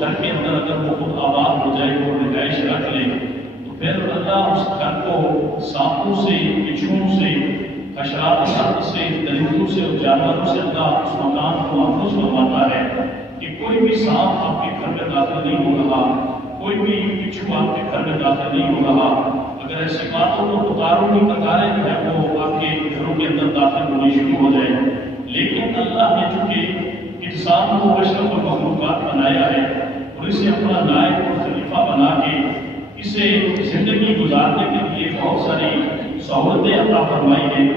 گھر کے اندر اگر وہ خود آباد ہو جائے اور رہائش رکھ لے تو پھر اللہ اس گھر کو سانپوں سے، بچھوؤں سے، حشرات سے، درندوں سے اور جانوروں سے اللہ اس مکان کو محفوظ فرماتا ہے کہ کوئی بھی سانپ آپ کے گھر میں داخل نہیں ہو رہا، کوئی بھی بچھو آپ کے گھر میں داخل نہیں ہو رہا۔ اگر ایسی باتوں کو قطاروں کی قطاریں جو ہے وہ آپ کے گھروں کے اندر داخل ہونی شروع ہو جائے، لیکن اللہ نے چونکہ انسان کو اشرف المخلوقات بنایا ہے اور اسے اپنا نائب اور خلیفہ بنا کے اسے زندگی گزارنے کے لیے بہت ساری سہولتیں عطا فرمائی ہیں،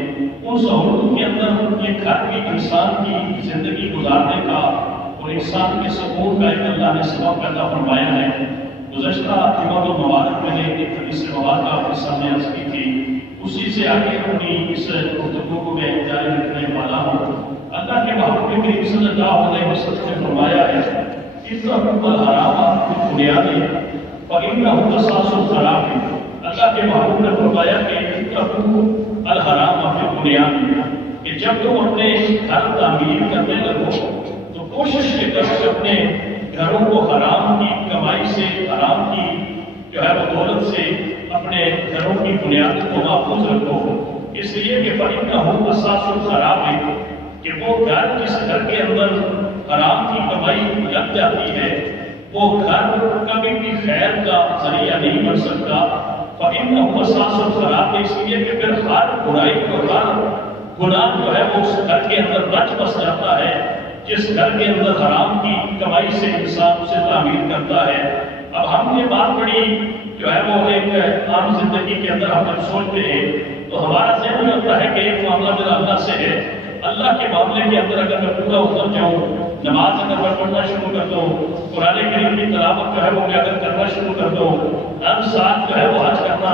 ان سہولتوں کے اندر یہ گھر کی انسان کی زندگی گزارنے کا اور انسان کے سکون کا ایک اللہ نے سبب پیدا فرمایا ہے۔ گزشتہ جمعہ المبارک میں نے ایک حدیث مبارکہ آپ کے سامنے عرض کی تھی، اسی سے آگے اپنی اس گفتگو کو میں جاری رکھنے والا ہوں۔ اللہ کے محبوب کریم صلی اللہ علیہ وسلم نے فرمایا ہے اِتَّقُوا الْحَرَامَ بِالْبُنْيَانِ فَإِنَّهُ أَسَاسُ الْخَرَابِ۔ اللہ کے محبوب نے فرمایا کہ اِتَّقُوا الْحَرَامَ بِالْبُنْيَانِ، کہ جب تم اپنے گھر تعمیر کرنے لگو تو کوشش یہ کرو کہ اپنے گھروں کو حرام کی کمائی سے، حرام کی جو ہے وہ دولت سے اپنے گھروں کی بنیاد کو محفوظ رکھو، اس لیے کہ فَإِنَّهُ أَسَاسُ الْخَرَابِ، کہ وہ گھر جس گھر کے اندر حرام کی کمائی لگ جاتی ہے وہ گھر کبھی بھی خیر کا ذریعہ نہیں بن سکتا۔ فَإِنَّهُ أَسَاسُ الْخَرَابِ، اس لیے کہ پھر ہر برائی اور ہر گناہ جو ہے وہ اس گھر کے اندر رچ بس جاتا ہے جس گھر کے اندر حرام کی کمائی سے انسان اسے تعمیر کرتا ہے۔ اب ہم یہ بات بڑی جو ہے وہ ایک عام زندگی کے اندر ہم جب سوچتے ہیں تو ہمارا ذہن میں ہوتا ہے کہ ایک معاملہ میرا اللہ سے ہے، اللہ کے معاملے کے اندر اگر میں پورا اتر جاؤں، نماز اگر میں پڑھنا شروع کر دوں، قرآن کریم کی تلاوت جو ہے وہ میں اگر کرنا شروع کر دوں، ہر سال جو ہے وہ حج کرنا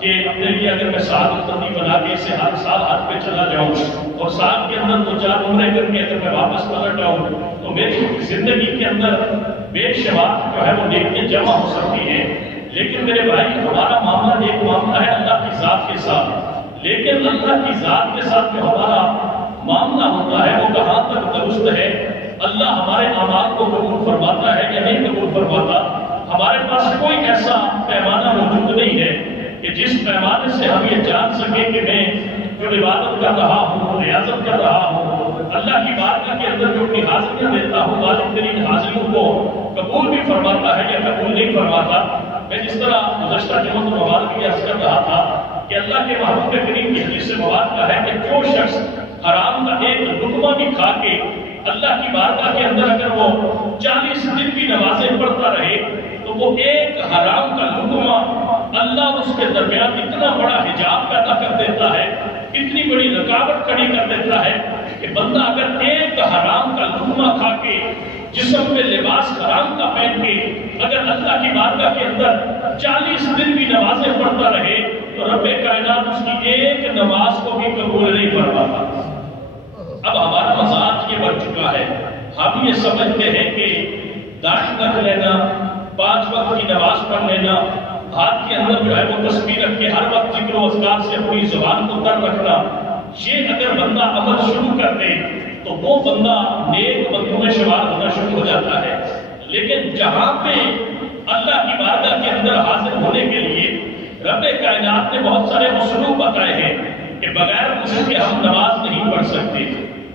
کہ اپنے لیے اگر میں سال مستقبل بنا کے اسے ہر سال حج پہ چلا جاؤں اور سال کے اندر 2-4 عمرے کر کے اگر میں واپس پلٹ آؤں تو میری زندگی کے اندر بے شمار جو ہے وہ نیکیاں جمع ہو سکتی ہیں۔ لیکن میرے بھائی ہمارا معاملہ ایک معاملہ ہے اللہ کی ذات کے ساتھ، لیکن اللہ کی ذات کے ساتھ جو ہمارا معاملہ ہوتا ہے وہ کہاں تک درست ہے؟ اللہ ہمارے اعمال کو قبول فرماتا ہے یا نہیں قبول فرماتا؟ ہمارے پاس کوئی ایسا پیمانہ موجود نہیں ہے کہ جس پیمانے سے ہم یہ جان سکیں کہ میں جو عبادت کر رہا ہوں، ریاضت کر رہا ہوں، اللہ کی بارگاہ کے اندر جو اپنی حاضریاں دیتا ہوں، واجب ترین حاضریوں کو قبول بھی فرماتا ہے یا قبول نہیں فرماتا۔ میں جس طرح گزشتہ جمعہ مبارک کی عرض کر رہا تھا کہ اللہ کے محبوب کریم کی حدیث مبارکہ ہے کہ جو شخص حرام کا ایک لقمہ بھی کھا کے اللہ کی بارگاہ کے اندر اگر وہ 40 دن بھی نمازیں پڑھتا رہے تو وہ ایک حرام کا لقمہ اللہ اس کے درمیان اتنا بڑا حجاب پیدا کر دیتا ہے، اتنی بڑی رکاوٹ کھڑی کر دیتا ہے کہ بندہ اگر ایک حرام کا لقمہ کھا کے جسم میں لباس حرام کا پہن کے اگر اللہ کی بارگاہ کے اندر 40 دن بھی نمازیں پڑھتا رہے تو رب کائنات اس کی ایک نماز کو بھی قبول نہیں فرماتا۔ اب ہمارا مزاج یہ بن چکا ہے، ہم یہ سمجھتے ہیں کہ داڑھی رکھ لینا، 5 وقت کی نماز پڑھ لینا، ہاتھ کے اندر جو ہے وہ تسبیح رکھ کے ہر وقت ذکر و اذکار سے اپنی زبان کو تر رکھنا، یہ اگر بندہ عمل شروع کر دے تو وہ بندہ نیک بندوں میں شمار ہونا شروع ہو جاتا ہے۔ لیکن جہاں پہ اللہ کی بارگاہ کے اندر حاضر ہونے کے لیے رب کائنات نے بہت سارے اسلوب بتائے ہیں کہ بغیر وضو کے ہم نماز نہیں پڑھ سکتے،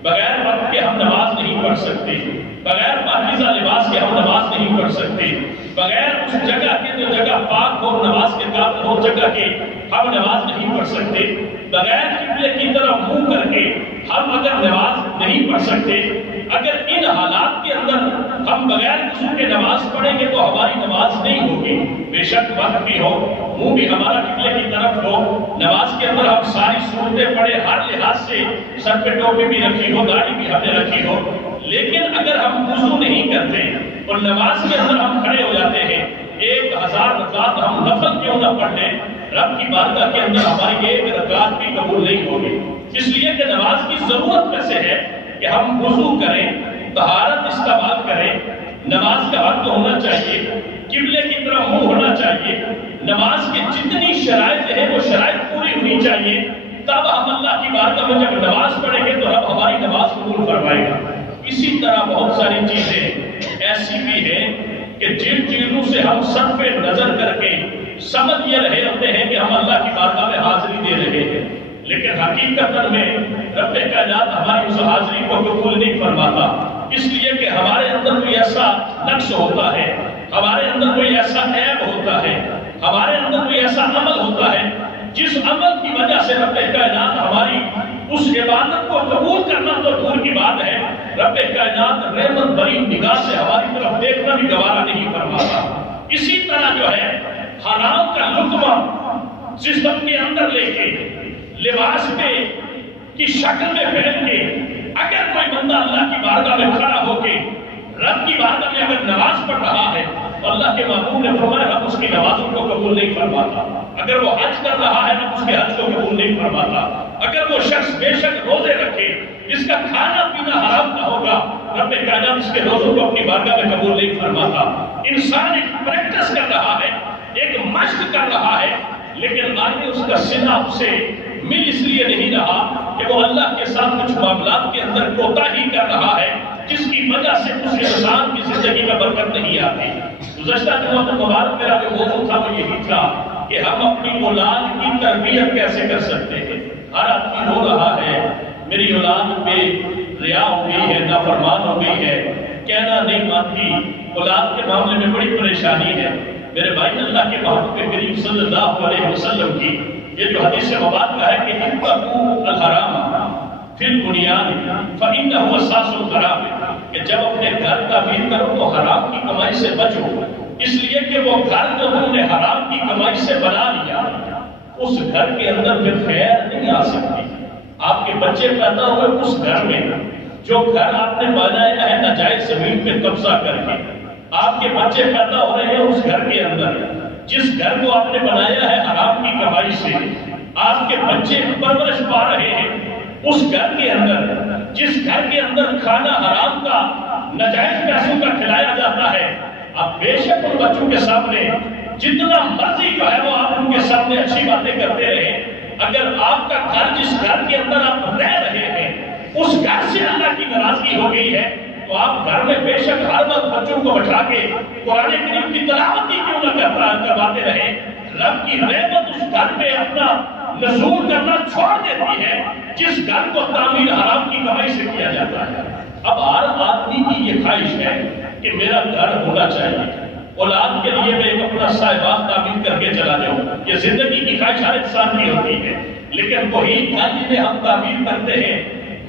بغیر وقت کے ہم نماز نہیں پڑھ سکتے، بغیر پاکیزہ لباس کے ہم نماز نہیں پڑھ سکتے، بغیر اس جگہ کے جو جگہ پاک ہو نماز کے قابل ہو جگہ کے ہم نماز نہیں پڑھ سکتے، بغیر قبلے کی طرف منہ کر کے ہم اگر نماز نہیں پڑھ سکتے۔ اگر ان حالات کے اندر ہم بغیر وضو کے نماز پڑھیں گے تو ہماری نماز نہیں ہوگی، بے شک وقت بھی ہو، منہ بھی ہمارا قبلے کی طرف ہو، نماز کے اندر ہم ساری صورتیں پڑھیں، ہر لحاظ سے سر پہ ٹوپی بھی رکھی ہو، داڑھی بھی ہم نے رکھی ہو، لیکن اگر ہم وضو نہیں کرتے اور نماز کے اندر ہم کھڑے ہو جاتے ہیں، 1000 رکعت ہم نفل کیوں نہ پڑھ لیں، رب کی بارگاہ کے اندر ہماری ایک رکعت بھی قبول نہیں ہوگی۔ اس لیے کہ نماز کی ضرورت کیسے ہے کہ ہم وضو کریں، طہارت استعمال کریں، نماز کا وقت ہونا چاہیے، قبلے کی طرف منہ ہونا چاہیے، نماز کی جتنی شرائط ہیں وہ شرائط پوری ہونی چاہیے، تب ہم اللہ کی بارگاہ میں جب نماز پڑھیں گے تو رب ہماری نماز قبول فرمائے گا۔ اسی طرح بہت ساری چیزیں ایسی بھی ہیں کہ جن چیزوں سے ہم صرف نظر کر کے سمجھ یہ رہے ہوتے ہیں کہ ہم اللہ کی بارگاہ میں حاضری دے رہے ہیں، لیکن حقیقت میں رب کائنات ہماری اس حاضری کو قبول نہیں فرماتا، اس لیے کہ ہمارے اندر کوئی ایسا نقص ہوتا ہے، ہمارے اندر کوئی ایسا عیب ہوتا ہے، ہمارے اندر کوئی ایسا عمل ہوتا ہے جس عمل کی وجہ سے رب کائنات ہماری اس عبادت کو قبول کرنا تو دور کی بات ہے، رب کائنات رحمت بری نگاہ سے ہماری طرف دیکھنا بھی گوارا نہیں فرماتا۔ اسی طرح جو ہے حرام کا لقمہ جسم کے اندر لے کے لباس میں کی شکل میں پہن کے اگر کوئی بندہ اللہ کی بارگاہ میں کھڑا ہو کے رب کی بارگاہ میں اگر نماز پڑھ رہا ہے تو اللہ کے محبوب نے فرمایا رب اس کی نمازوں کو قبول نہیں فرماتا، اگر وہ حج کر رہا ہے رب اس کے حج کو قبول نہیں فرماتا، اگر وہ شخص بے شک روزے رکھے جس کا کھانا پینا حرام نہ ہوگا رب کائنات اس کے روزوں کو اپنی بارگاہ میں قبول نہیں فرماتا۔ انسان ایک پریکٹس کر رہا ہے، ایک مشق کر رہا ہے، لیکن آگے اس کا سینہ اس سے مل اس لیے نہیں رہا کہ وہ اللہ کے ساتھ کچھ معاملات کے اندر کوتاہی کر رہا ہے جس کی وجہ سے اس انسان کی زندگی میں برکت نہیں آتی۔ گزشتہ جمعہ مبارک میرا جو موضوع تھا وہ یہی تھا کہ ہم اپنی اولاد کی تربیت کیسے کر سکتے ہیں۔ ہر آدمی رو رہا ہے میری اولاد پہ ریا ہو گئی ہے، نافرمان ہو گئی ہے، کہنا نہیں مانتی، اولاد کے معاملے میں بڑی پریشانی ہے۔ میرے بھائی اللہ کے محبوب کریم صلی اللہ علیہ وسلم کی یہ جو حدیث مبارکہ ہے کہ اتقوا الحرام فی البنیان فإنہ اساس الخراب، کہ جب اپنے گھر تعمیر کرو تو حرام کی کمائی سے بچو، اس لیے کہ وہ گھر جو تم نے حرام کی کمائی سے بنا لیا اس گھر کے اندر پھر خیر نہیں آ سکتی۔ آپ کے بچے پیدا ہوئے اس گھر میں جو گھر آپ نے بنایا ہے ناجائز زمین پہ قبضہ کر کے، آپ کے بچے پیدا ہو رہے ہیں اس گھر کے اندر جس گھر کو آپ نے بنایا ہے حرام کی کمائی سے، آپ کے بچے پرورش پا رہے ہیں اس گھر کے اندر جس گھر کے اندر کھانا حرام کا ناجائز پیسوں کا کھلایا جاتا ہے۔ اب بے شک ان بچوں کے سامنے جتنا مرضی جو ہے وہ آپ ان کے سامنے اچھی باتیں کرتے رہے، اگر آپ کا گھر جس گھر کے اندر آپ رہ رہے ہیں اس گھر سے اللہ کی ناراضگی ہو گئی ہے تو آپ گھر میں بے شک ہر وقت بچوں کو بٹھا کے قرآن کریم کی تلاوت ہی کیوں نہ کرواتے رہے، رب کی رحمت اس گھر میں اپنا نزول کرنا چھوڑ دیتی ہے جس گھر کو تعمیر حرام کی کمائی سے کیا جاتا ہے۔ اب ہر آدمی کی یہ خواہش ہے کہ میرا گھر ہونا چاہیے، اولاد کے لیے میں ایک اپنا صاحبان تعمیر کر کے چلا جاؤں، یہ زندگی کی خواہش ہر انسان کی ہوتی ہے، لیکن وہی گھر جنہیں ہم تعمیر کرتے ہیں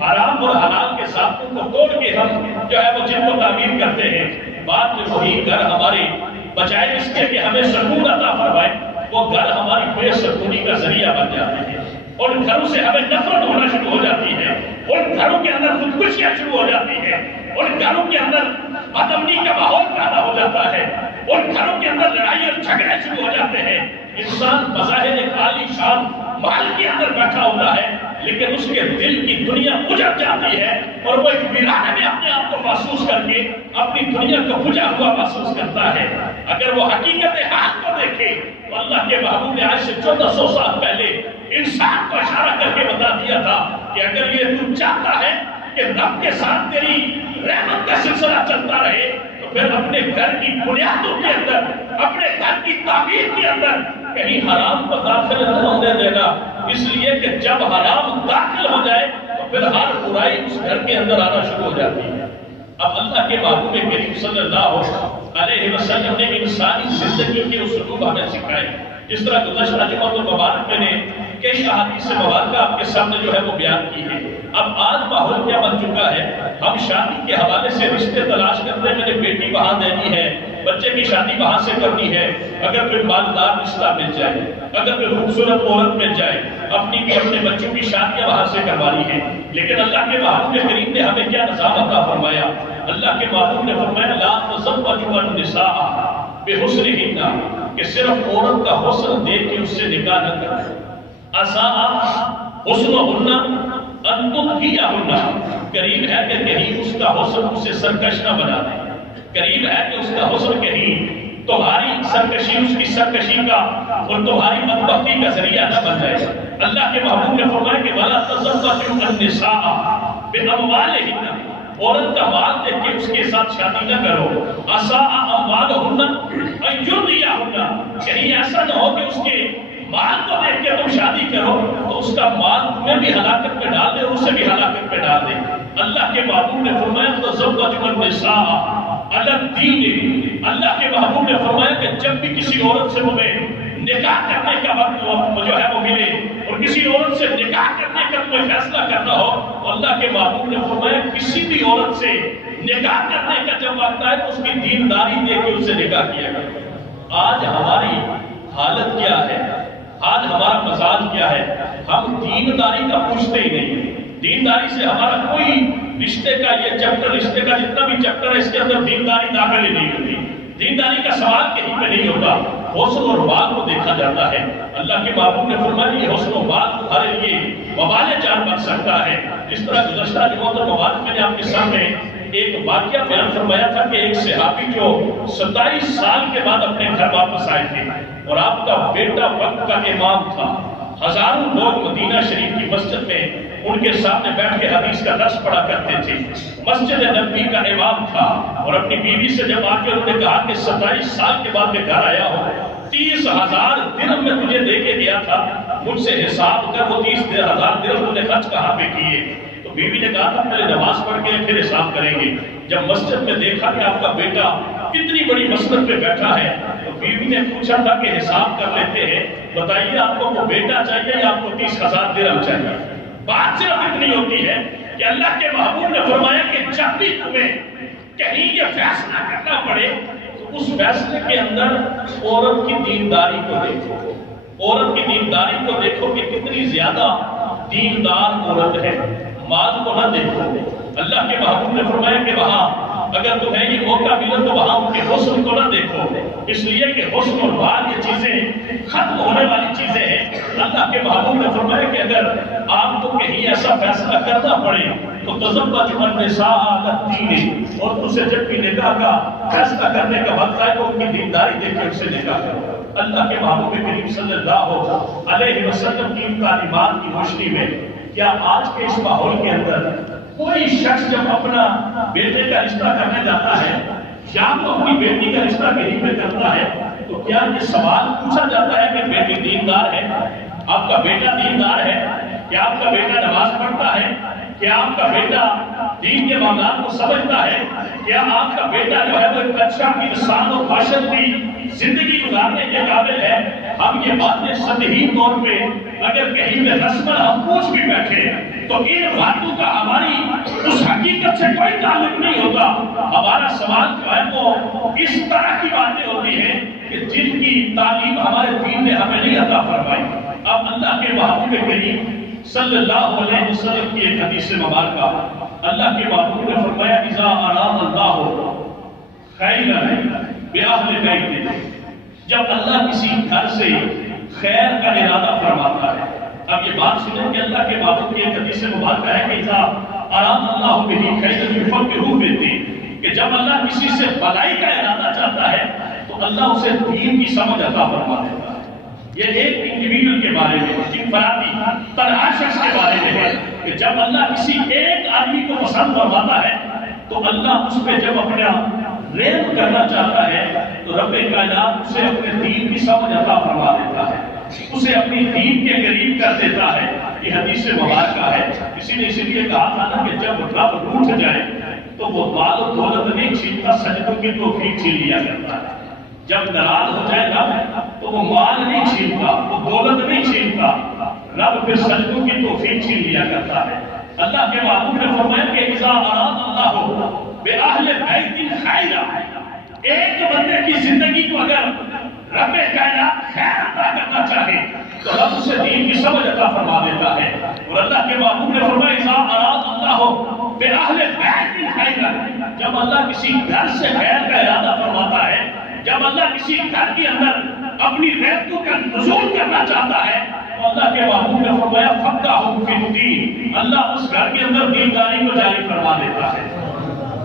حرام اور حلال کے ساتھوں کو توڑ کے ہم جو ہے وہ جن کو تعمیر کرتے ہیں، بعد میں وہی گھر ہمارے بجائے اس کے کہ ہمیں سکون عطا فرمائے وہ گھر ہماری بے سکونی کا ذریعہ بن جاتے ہیں، اور گھروں سے ہمیں نفرت ہونا شروع ہو جاتی ہے، اور گھروں کے اندر خودکشیاں شروع ہو جاتی ہیں، اور گھروں کے اندر بدامنی کا ماحول پیدا ہو جاتا ہے، اور گھروں کے اندر لڑائی اور جھگڑے شروع ہو جاتے ہیں۔ انسان بظاہر ایک عالی شان محل کے اندر بیٹھا ہوتا ہے لیکن اس کے دل کی دنیا اجڑ جاتی ہے اور وہ ایک ویرانے میں اپنے آپ کو محسوس کر کے اپنی دنیا کو بجھا ہوا محسوس کرتا ہے۔ اگر وہ حقیقت حال کو دیکھے تو اللہ کے محبوب نے آج سے 1400 سال پہلے انسان کو اشارہ کر کے بتا دیا تھا کہ اگر یہ تو چاہتا ہے کہ رب کے ساتھ تیری رحمت کا سلسلہ چلتا رہے تو پھر اپنے گھر کی بنیادوں کے اندر، اپنے گھر کی تعمیر کے اندر کہیں حرام کو داخل نہ ہونے دینا، اس لیے کہ جب حرام داخل ہو جائے تو پھر ہر برائی اس گھر کے اندر آنا شروع ہو جاتی ہے۔ اب اللہ کے محبوب کریم صلی اللہ علیہ وسلم نے انسانی زندگی کے اسلوب ہمیں سکھائے، جس طرح گزشتہ جمعہ المبارک میں نے کئی احادیث مبارکہ آپ کے سامنے جو ہے وہ بیان کی ہے۔ اب آج ماحول کیا بن چکا ہے، ہم شادی کے حوالے سے رشتے تلاش کرتے ہیں، میں نے بیٹی وہاں دینی ہے، بچے کی شادی وہاں سے کرنی ہے، اگر کوئی مالدار رشتہ مل جائے، اگر کوئی خوبصورت عورت مل جائے، اپنی بھی اپنے بچوں کی شادیاں وہاں سے کروانی ہے۔ لیکن اللہ کے محبوب کریم نے ہمیں کیا نظام عطا فرمایا؟ اللہ کے محبوب نے فرمایا لا تزوجوا النساء بحسنہن، کہ صرف عورت کا حسن دیکھ کے اس سے نکاح نہ کرو، عسیٰ حسنہن ان تطغیہن، قریب ہے کہ کہیں اس کا حسن اسے سرکش نہ بنا دے، قریب ہے کہ اس کا حسن کہیں تمہاری سرکشی، اس کی سرکشی کا اور تمہاری بدبختی کا ذریعہ نہ بن جائے۔ اللہ کے محبوب نے فرمایا کہ وَلَا تَزَوَّجُوا النِّسَاءَ بِأَمْوَالِهِنَّ، عورت کا مال دیکھ کے اس کے ساتھ شادی نہ کرو. عسیٰ اموالہن ان یرضیہن، کہیں ایسا نہ ہو کہ اس کے مال کو دیکھ کے تم شادی کرو تو اس کا مال تمہیں بھی ہلاکت میں ڈال دے اور اسے بھی ہلاکت میں ڈال دے. اللہ کے محبوب نے فرمایا تزوجوا النساء علی الدین. اللہ کے محبوب نے فرمایا کہ جب بھی کسی عورت سے تمہیں نکاح کرنے کا وقت جو ہے وہ ملے اور کسی عورت سے نکاح کرنے کا تمہیں فیصلہ کرنا ہو تو اللہ کے محبوب نے فرمایا کسی بھی عورت سے نکاح کرنے کا جب وقت آئے تو اس کی دینداری دیکھ کے اس سے نکاح کیا کرو. آج ہماری حالت کیا ہے، آج ہمارا مزاج کیا ہے؟ ہم دینداری کا پوچھتے ہی نہیں. دینداری سے ہمارا کوئی رشتے کا یہ چیپٹر، رشتے کا جتنا بھی چیپٹر ہے اس کے اندر دینداری داخل ہی نہیں ہوتی. دینداری کا سوال کہیں پہ نہیں ہوتا. حسن اور بال کو دیکھا جاتا ہے. اللہ کے محبوب نے فرمایا یہ حسن و بال تمہارے لیے وبال جان بن سکتا ہے. جس طرح گزشتہ جمعہ اور مبارک میں نے آپ کے سامنے ایک واقعہ بیان فرمایا تھا کہ ایک صحابی جو 27 سال کے بعد اپنے گھر واپس آئے تھے اور آپ کا بیٹا وقت کا امام تھا. ہزاروں لوگ مدینہ شریف کی مسجد میں ان کے سامنے بیٹھ کے حدیث کا درس پڑھا کرتے تھے. مسجد نبوی کا امام تھا اور اپنی بیوی سے جب آ کے انہوں نے کہا کہ 27 سال کے بعد میں گھر آیا ہوں، 30,000 درہم میں تجھے دے کے دیا تھا، مجھ سے حساب کر وہ 30,000 درہم نے خرچ کہاں پہ کیے. تو بیوی نے کہا تھا پہلے نماز پڑھ کے پھر حساب کریں گے. جب مسجد میں دیکھا کہ آپ کا بیٹا کتنی بڑی مسجد پہ بیٹھا ہے تو بیوی نے پوچھا تھا کہ حساب کر لیتے ہیں، بتائیے آپ کو وہ بیٹا چاہیے یا آپ کو 30,000 درہم چاہیے. بات صرف اتنی ہوتی ہے کہ اللہ کے محبوب نے فرمایا کہ جب بھی تمہیں کہیں یہ فیصلہ کرنا پڑے تو اس فیصلے کے اندر عورت کی دینداری کو دیکھو. عورت کی دینداری کو دیکھو کہ کتنی زیادہ دیندار عورت ہے. مال کو نہ دیکھو. اللہ کے محبوب نے فرمایا کہ وہاں اگر تمہیں یہ موقع ملے تو وہاں ان کے حسن کو نہ دیکھو، اس لیے کہ حسن اور بال یہ چیزیں ختم ہونے والی چیزیں ہیں. اللہ کے محبوب نے فرمایا کہ اگر آپ کو کہیں ایسا فیصلہ کرنا پڑے تو تزوجوا النساء علی الدین، اور اسے جب بھی نکاح کا فیصلہ کرنے کا وقت آئے تو ان کی دینداری دیکھ کے اسے نکاح کرو. اللہ کے محبوب کریم صلی اللہ علیہ وسلم کی تعلیمات کی روشنی میں کیا آج کے اس ماحول کے اندر کوئی شخص جب اپنا بیٹے کا رشتہ کرنے جاتا ہے یا تو اپنی بیٹی کا رشتہ کہیں پہ کرتا ہے تو کیا یہ سوال پوچھا جاتا ہے کہ بیٹی دیندار ہے، آپ کا بیٹا دیندار ہے، کیا آپ کا بیٹا نماز پڑھتا ہے، کیا آپ کا بیٹا دین کے معاملات کو سمجھتا ہے، کیا آپ کا بیٹا جو ہے وہ ایک اچھا انسان اور باشد کی زندگی گزارنے کے قابل ہے. ہم یہ باتیں سطحی طور پہ اگر کہیں میں رسمن ہم پوچھ بھی بیٹھے تو ان باتوں کا ہماری اس حقیقت سے کوئی تعلق نہیں ہوتا. ہمارا سوال جو ہے وہ اس طرح کی باتیں ہوتی ہیں کہ جن کی تعلیم ہمارے دین نے ہمیں نہیں عطا فرمائی. اب اللہ کے محبوب کریم صلی اللہ علیہ وسلم کی ایک حدیث مبارکہ اللہ کے محبوب نے فرمایا اذا اراد اللہ خیرا بأہل بیت، جب اللہ کسی گھر سے خیر کا ارادہ فرماتا ہے. اب یہ بات سنیں کہ اللہ کے محبوب کی ایک حدیث مبارکہ ہے کہ اذا اراد اللہ بہ خیرا یفقہہ فی الدین، کہ جب اللہ کسی سے بھلائی کا ارادہ چاہتا ہے تو اللہ اسے دین کی سمجھ عطا فرما دیتا ہے. یہ ایک انڈیویڈول کے بارے میں، انفرادی تنہا شخص کے بارے میں ہے کہ جب اللہ کسی ایک آدمی کو پسند فرماتا ہے تو اللہ اس پہ جب اپنا رحم کرنا چاہتا ہے تو رب کائنات اسے اپنے دین کی سمجھ عطا فرما دیتا ہے، اسے اپنی دین کے قریب کر دیتا ہے. یہ حدیث مبارکہ ہے. کسی نے اسی لیے کہا تھا نا کہ جب رب روٹھ جائے تو وہ مال و دولت نہیں چھینتا، سجدوں کی توفیق چھین لیا کرتا ہے. جب ناراض ہو جائے رب تو وہ مال نہیں چھینتا، وہ دولت نہیں چھینتا، رب پھر سجدوں کی توفیق چھین لیا کرتا ہے. اللہ کے محبوب نے فرمایا کہ اذا اراد اللہ بأہل بیت خیرا، ایک بندے کی زندگی کو اگر رب کائنات خیر عطا کرنا چاہے تو رب اسے دین کی سمجھ عطا فرما دیتا ہے. اور اللہ کے محبوب نے فرمایا اذا اراد اللہ بأہل بیت خیرا، جب اللہ کسی گھر سے خیر کا ارادہ فرماتا ہے، جب اللہ کسی گھر کے اندر اپنی رحمتوں کا نزول کرنا چاہتا ہے تو اللہ کے محبوب نے فرمایا فقہہم فی الدین، اللہ اس گھر کے اندر دینداری کو جاری فرما دیتا ہے.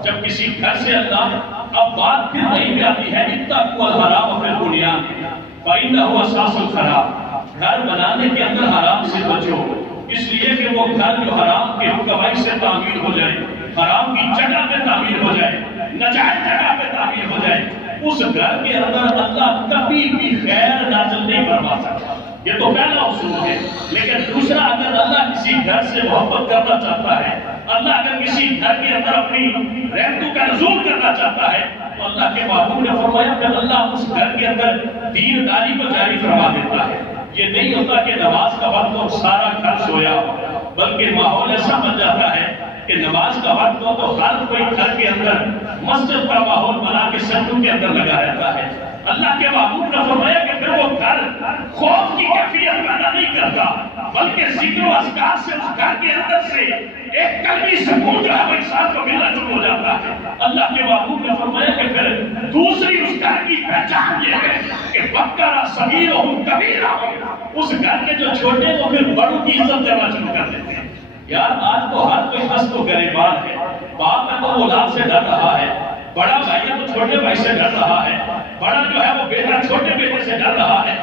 جب کسی گھر سے اللہ، اب بات پھر نہیں بھی آتی ہے اتقوا الحرام فی البنیان فإنہ اساس الخراب، گھر بنانے کے اندر حرام سے بچو، اس لیے کہ وہ گھر جو حرام کے کمائی سے تعمیر ہو جائے، حرام کی جگہ پہ تعمیر ہو جائے، ناجائز جگہ پہ تعمیر ہو جائے، اس گھر کے اندر اللہ کبھی بھی خیر نازل نہیں فرما سکتا۔ یہ تو پہلا اصول ہے۔ لیکن دوسرا، اگر اللہ کسی گھر سے محبت کرنا چاہتا ہے، اللہ اگر کسی گھر کے اندر اپنی رحمتوں کا نزول کرنا چاہتا ہے، تو اللہ کے محبوب نے فرمایا کہ اللہ اس گھر کے اندر دینداری کو جاری فرما دیتا ہے۔ یہ نہیں ہوتا کہ نماز کا وقت اور سارا گھر سویا ہو، بلکہ ماحول ایسا بن جاتا ہے کہ نماز کا وقت ہو تو ہر کوئی گھر کے اندر مسجد کا ماحول بنا کے سجدوں کے اندر لگا رہتا ہے۔ اللہ کے محبوب نے فرمایا کہ پھر وہ گھر خوف کی کیفیت پیدا نہیں کرتا، بلکہ ذکر و اذکار سے اس گھر کے اندر سے ایک قلبی سکون جو ہے وہ انسان کو ملنا شروع ہو جاتا ہے۔ اللہ کے محبوب نے فرمایا کہ پھر دوسری اس گھر کی پہچان یہ ہے کہ بکرا صغیرہم کبیرہم، اس گھر کے جو چھوٹے وہ پھر بڑوں کی عزت کرنا شروع کر دیتے ہیں۔ یار آج تو ہر کوئی ہست و گریبان ہے، باپ ہے تو اولاد سے ڈر رہا ہے، بڑا بھائی ہے تو چھوٹے بھائی سے ڈر رہا ہے، بڑا جو ہے وہ بیٹا چھوٹے بیٹے سے ڈر رہا ہے۔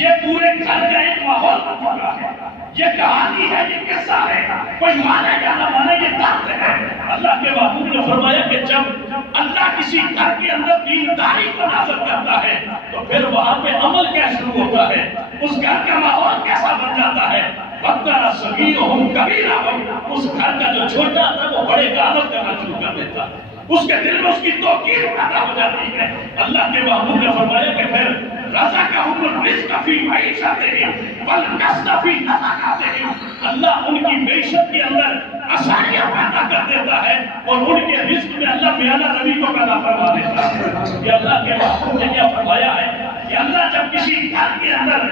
یہ پورے گھر کا ایک ماحول بن چکا ہے۔ یہ کہانی ہے، یہ قصہ ہے، کوئی مانے یا نہ مانے یہ درد ہے۔ اللہ کے محبوب نے فرمایا کہ جب اللہ کسی گھر کے اندر دینداری کو نازل کرتا ہے تو پھر وہاں پہ عمل کیا شروع ہوتا ہے، اس گھر کا ماحول کیسا بن جاتا ہے۔ بکرا صغیرہم کبیرہم، اس گھر کا جو چھوٹا تھا وہ بڑے کا عدب کرنا شروع کر دیتا ہے، اس کے دل میں اس کی توقیر پیدا ہو جاتی ہے۔ اللہ کے محبوب نے فرمایا کہ پھر رزقہم الرزق فی معیشتہم والکسب فی نفقاتہم، اللہ ان کی معیشت کے اندر آسانیاں پیدا کر دیتا ہے اور ان کے رزق میں اللہ میانہ روی کو پیدا فرما دیتا ہے۔ یہ اللہ کے محبوب نے کیا فرمایا ہے کہ اللہ جب کسی گھر کے اندر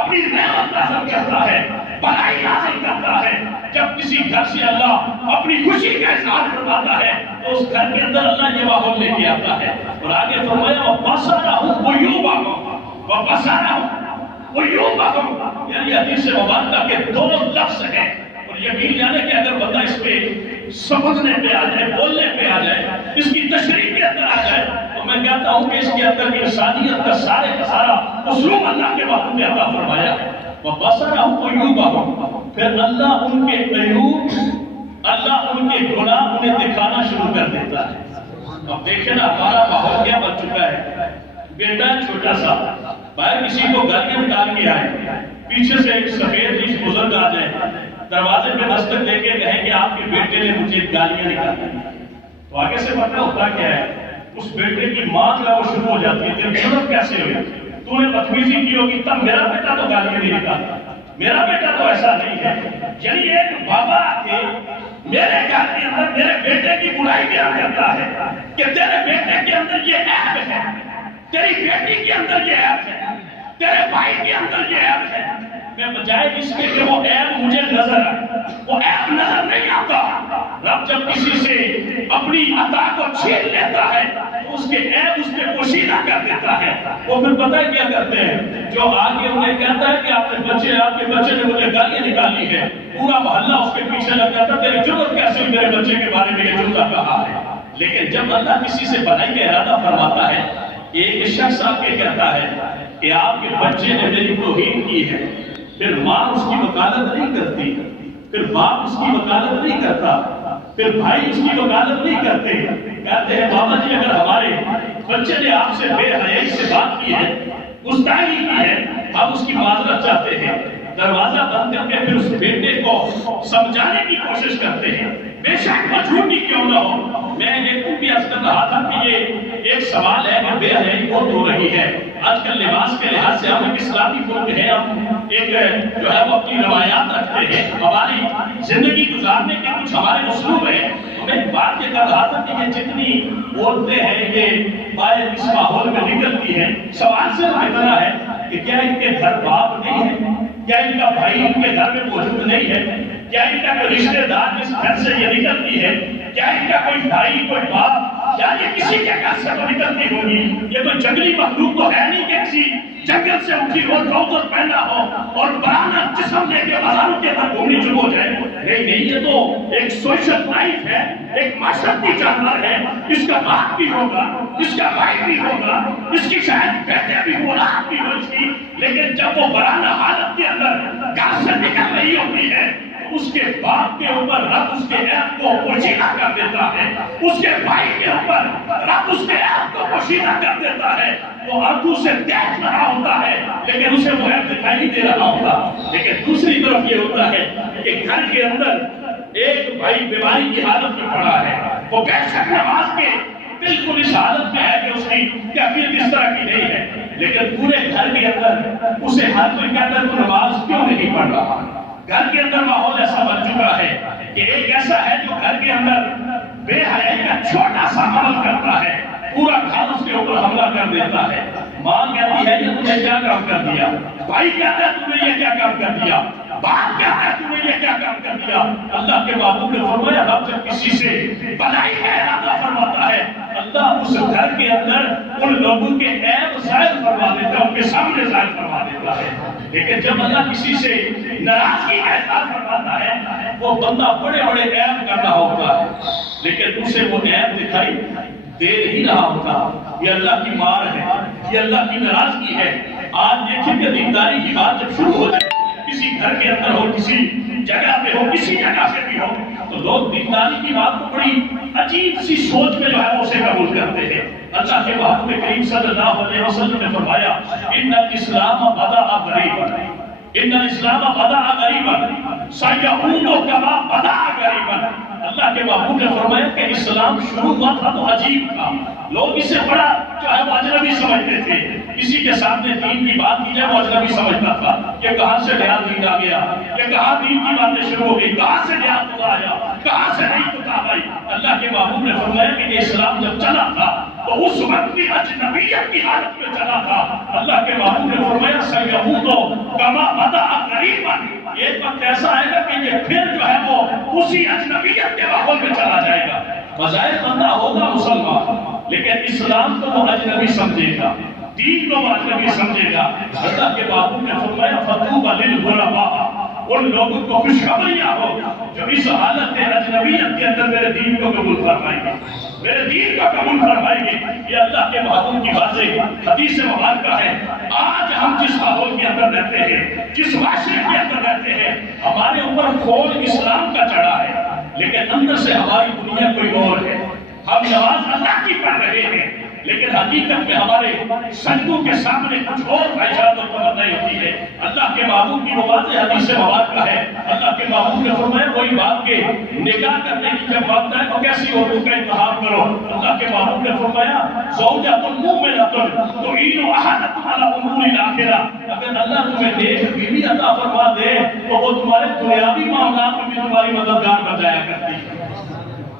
اپنی نعمت نازل کرتا ہے، بھلائی حاصل کرتا ہے، جب کسی گھر سے اللہ اپنی خوشی کا اظہار فرماتا ہے تو اس گھر کے اندر اللہ یہ ماحول لے کے آتا ہے۔ اور آگے فرمایا وَبَصَرَهُمْ عُيُوبَهُمْ وَبَصَرَهُمْ عُيُوبَهُمْ، یعنی حدیث مبارکہ کے دو لفظ ہیں اور یقین جانے کہ اگر بندہ اس پہ سمجھنے پہ آ جائے، بولنے پہ آ جائے، اس کی تشریح کے اندر آ جائے تو میں کہتا ہوں کہ اس کے اندر انسانیت کا سارے کا سارا اسلوب اللہ کے محبوب نے عطا فرمایا ہے۔ وَبَصَرَهُمْ عُيُوبَهُمْ، پھر اللہ ان کے عیوب، اللہ ان کے گناہ انہیں دکھانا شروع کر دیتا ہے۔ اب دیکھیں نا ہمارا ماحول کیا بن چکا ہے، بیٹا چھوٹا سا باہر کسی کو گالیاں نکال کے آئے، پیچھے سے ایک سفید ریش بزرگ آ جائے، دروازے پہ دستک دے کے کہیں کہ آپ کے بیٹے نے مجھے گالیاں نکالی، تو آگے سے پتہ ہوتا کیا ہے، اس بیٹے کی ماں جو ہے وہ شروع ہو جاتی ہے، تیری ضرورت کیسے ہوئی، تو نے بدتمیزی کی ہوگی، تب میرا بیٹا تو گالیاں نہیں نکالتا، میرا بیٹا تو ایسا نہیں ہے۔ یعنی ایک بابا کے میرے گھر کے اندر میرے بیٹے کی برائی بیان کرتا ہے کہ تیرے بیٹے کے اندر یہ عیب ہے، تیری بیٹی کے اندر یہ عیب ہے، تیرے بھائی کے اندر یہ عیب ہے۔ میں بجائے اس کے کہ وہ عیب مجھے نظر آئے، وہ عیب نظر نہیں آتا۔ رب جب کسی سے اپنی عطا کو چھین لیتا ہے تو اس کے عیب اس پہ پوشیدہ کر دیتا ہے۔ وہ پھر پتہ ہے کیا کرتے ہیں، جو آگے انہیں کہتا ہے کہ آپ کے بچے نے مجھے گالیاں نکالی ہے، پورا محلہ اس کے پیچھے لگ جاتا ہے، تیری جرأت کیسے ہوئی میرے بچے کے بارے میں یہ جملہ کہا ہے۔ لیکن جب اللہ کسی سے بھلائی کا ارادہ فرماتا ہے، ایک شخص آپ کے کہتا ہے کہ آپ کے بچے نے میری توہین کی ہے، پھر ماں اس کی وکالت نہیں کرتی، پھر باپ اس کی وکالت نہیں کرتا، پھر بھائی اس کی وکالت نہیں کرتے، کہتے ہیں بابا جی اگر ہمارے بچے نے آپ سے بے حیائی سے بات کی ہے، گستاخی کی ہے، آپ اس کی معذرت چاہتے ہیں، دروازہ بند کر کے پھر اس بیٹے کو سمجھانے کی کوشش کرتے ہیں، بے شک وہ جھوٹی کیوں نہ ہو۔ میں ایک بھی عرض کر رہا تھا کہ یہ ایک سوال ہے کہ بے حیائی بہت ہو رہی ہے آج کل لباس کے لحاظ سے، ہم ایک اسلامی ملک ہیں، ہم ایک جو ہے وہ اپنی روایات رکھتے ہیں، ہماری زندگی گزارنے کے کچھ ہمارے اسلوب ہیں۔ میں ایک بات یہ کر رہا تھا کہ یہ جتنی عورتیں ہیں یہ باہر اس ماحول میں نکلتی ہیں، سوال صرف اتنا ہے کہ کیا ان کے گھر باپ نہیں ہے، کیا ان کا بھائی ان کے گھر میں موجود نہیں ہے، کیا ان کا کوئی رشتہ دار جس گھر سے یہ نکلتی ہے، کیا ان کا کوئی بھائی کوئی باپ یا یہ کسی کے گھر سے تو نکلتی ہوگی، یہ کوئی جنگلی مخلوق تو ہے نہیں کہ کسی جنگل سے اٹھی ہو، ٹراؤزر پہنا ہو اور برانا جسم لے کے بازاروں کے اندر گھومنے شروع ہو جائے۔ نہیں نہیں، یہ تو ایک سوشل لائف ہے، ایک معاشرتی جانور ہے، اس کا باپ بھی ہوگا، اس کا بھائی بھی ہوگا، اس کی شاید بیٹے بھی اولاد بھی ہو اس کی، لیکن جب وہ برانا حالت کے اندر گھر سے نکل رہی ہوتی ہے اس کے باپ کے اوپر رب اس کے عیب کو پوشیدہ کر دیتا ہے، اس کے بھائی کے اوپر رب اس کے عیب کو پوشیدہ کر دیتا ہے، وہ آنکھوں سے دیکھ رہا ہوتا ہے لیکن اسے وہ عیب دکھائی نہیں دے رہا ہوتا۔ لیکن دوسری طرف یہ ہوتا ہے کہ گھر کے اندر ایک بھائی بیماری کی حالت میں پڑا ہے، وہ بے شک نماز کے بالکل اس حالت میں ہے کہ اس کی کیفیت اس طرح کی نہیں ہے، لیکن پورے گھر کے اندر اسے ہر کوئی کہتا ہے تو نماز کیوں نہیں پڑھ رہا؟ گھر کے اندر ماحول ایسا بن چکا ہے کہ ایک ایسا ہے جو گھر کے اندر بے حیائی کا چھوٹا سا عمل کرتا ہے، پورا گھر اس کے اوپر حملہ کر دیتا ہے۔ ماں کہتی ہے یہ تم نے کیا کام کر دیا، بھائی کہتا ہے تم نے یہ کیا کام کر دیا، باپ کہتا ہے تم نے یہ کیا کام کر دیا۔ اللہ کے محبوب نے فرمایا رب جب کسی سے بھلائی کا ارادہ فرماتا ہے اللہ اس گھر کے اندر ان لوگوں کے عیب ظاہر فرما دیتا ہے، ان کے سامنے ظاہر فرما دیتا ہے۔ لیکن جب اللہ کسی سے ناراضگی کا اظہار فرماتا ہے وہ بندہ بڑے بڑے عیب کر رہا ہوتا ہے لیکن اسے وہ عیب دکھائی دے نہیں رہا ہوتا۔ یہ اللہ کی مار ہے، یہ اللہ کی ناراضگی ہے۔ آج دیکھیں کہ دینداری کی بات جب شروع ہو جائے کسی گھر کے اندر ہو، کسی جگہ پہ ہو، کسی جگہ سے بھی ہو، تو لوگ دینداری کی بات کو بڑی عجیب سی سوچ میں جو ہے اسے قبول کرتے ہیں۔ اللہ کے محبوب کریم صلی اللہ علیہ وسلم نے فرمایا ان الاسلام بدا غریبا، ان الاسلام بدا غریبا سیعود کما بدا غریبا۔ اللہ کے محبوب نے فرمایا کہ اسلام شروع ہوا تھا تو عجیب تھا، لوگ اسے بڑا جو ہے وہ اجنبی سمجھتے تھے، کسی کے سامنے دین کی بات کی جائے وہ اجنبی سمجھتا تھا کہ کہاں سے نیا دین آ گیا، کہ کہاں دین کی باتیں شروع ہو گئی، کہاں سے نیا خدا آیا، کہاں سے نئی کتاب آئی۔ اللہ کے محبوب نے فرمایا کہ یہ اسلام جب چلا تھا تو اس وقت بھی اجنبیت کی حالت میں چلا تھا۔ اللہ کے محبوب نے فرمایا سیعود کما بدا غریبا، ایک وقت ایسا آئے گا کہ یہ پھر جو ہے وہ اسی اجنبیت کے ماحول میں چلا جائے گا۔ بظاہر بندہ ہوگا مسلمان لیکن اسلام کو وہ اجنبی سمجھے گا، دین کو وہ اجنبی سمجھے گا۔ اللہ کے محبوب نے فرمایا فطوبى للغرباء، ان لوگوں کو خوشخبریاں ہو جو اس حالت اجنبیت کے اندر میرے دین کو قبول فرمائیں گے، میرے دین کو قبول فرمائیں گے۔ یہ اللہ کے محبوب کی واضح حدیث مبارکہ ہے۔ آج ہم جس ماحول کے اندر رہتے ہیں، جس معاشرے کے اندر رہتے ہیں، ہمارے اوپر کھول اسلام کا چڑھا ہے لیکن اندر سے ہماری دنیا کوئی اور ہے۔ ہم نماز اللہ کی پڑھ رہے ہیں لیکن حقیقت میں ہمارے سجدوں کے سامنے کچھ اور خواہشات اور تمنائیں ہوتی ہے۔ اللہ کے محبوب کی وہ واضح حدیث مبارکہ ہے۔ اللہ کے محبوب نے فرمایا کوئی بات کے نکاح کرنے کی جب بات آئے تو کیسی عورتوں کا انتخاب کرو۔ اللہ کے محبوب نے فرمایا زوجۃ مؤمنۃ تعین احدکم علی امور الاخرہ، اگر اللہ تمہیں نیک بیوی عطا فرما دے تو وہ تمہارے دنیاوی معاملات میں بھی تمہاری مددگار بن جایا کرتی ہے،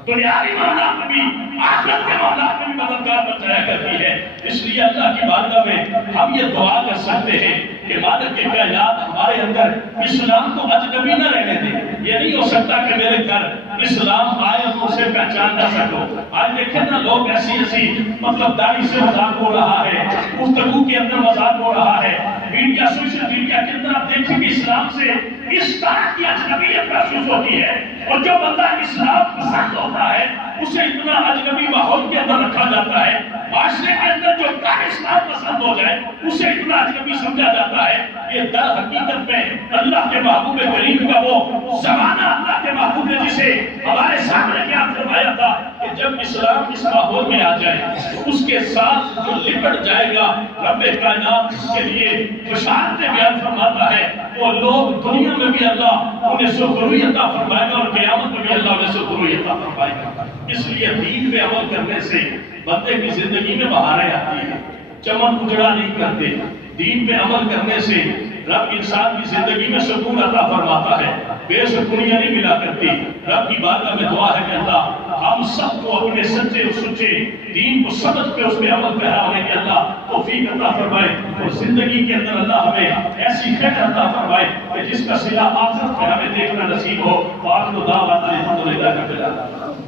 دنیاوی معاملات میں بھی، آخرت کے معاملات میں بھی مددگار بن جایا کرتی ہے۔ اس لیے اللہ کی بارگاہ میں ہم یہ دعا کر سکتے ہیں کہ مالک کے کائنات ہمارے اندر اسلام کو اجنبی نہ رہنے دے۔ یہ نہیں ہو سکتا کہ میرے گھر اسلام آئے اور اسے پہچان نہ سکو۔ آج دیکھیں نا لوگ ایسی مطلب داڑھی سے مذاق ہو رہا ہے، گفتگو کے اندر مذاق ہو رہا ہے، میڈیا سوشل میڈیا کے اندر آپ دیکھیں کہ اسلام سے اس طرح کی اجنبیت محسوس ہوتی ہے، اور جو بندہ اسلام پسند ہوتا ہے اسے اتنا اجنبی ماحول کے اندر رکھا جاتا ہے، معاشرے کے اندر جو اسلام پسند ہو جائے اسے اتنا اجنبی سمجھا جاتا ہے۔ یہ در حقیقت میں اللہ کے محبوب کریم کا وہ زمانہ، اللہ کے محبوب نے جسے ہمارے سامنے کیا فرمایا تھا کہ جب اسلام اس ماحول میں آ جائے تو اس کے ساتھ جو لپٹ جائے گا رب کائنات اس کے لیے بشارتیں بیان فرماتا ہے۔ وہ لوگ دنیا میں بھی اللہ انہیں سرخروئی عطا فرمائے گا اور قیامت میں بھی اللہ انہیں سرخروئی عطا فرمائے گا۔ اس لیے دین پہ عمل کرنے سے بندے کی زندگی میں بہاریں آتی ہیں، چمن اجڑا نہیں کرتے۔ دین پہ عمل کرنے سے رب انسان کی زندگی میں سکون عطا فرماتا ہے، بے سکونیاں نہیں ملا کرتی۔ رب کی بارگاہ میں دعا ہے کہ اللہ ہم سب کو اپنے سچے اور سچے دین کو سمجھ کے اس پہ عمل پیرا ہونے کے اللہ توفیق عطا فرمائے، اور زندگی کے اندر اللہ ہمیں ایسی خیر عطا فرمائے کہ جس کا صلہ آخرت میں ہمیں دیکھنا نصیب ہو۔ وآخر دعوانا الحمدللہ رب العالمین۔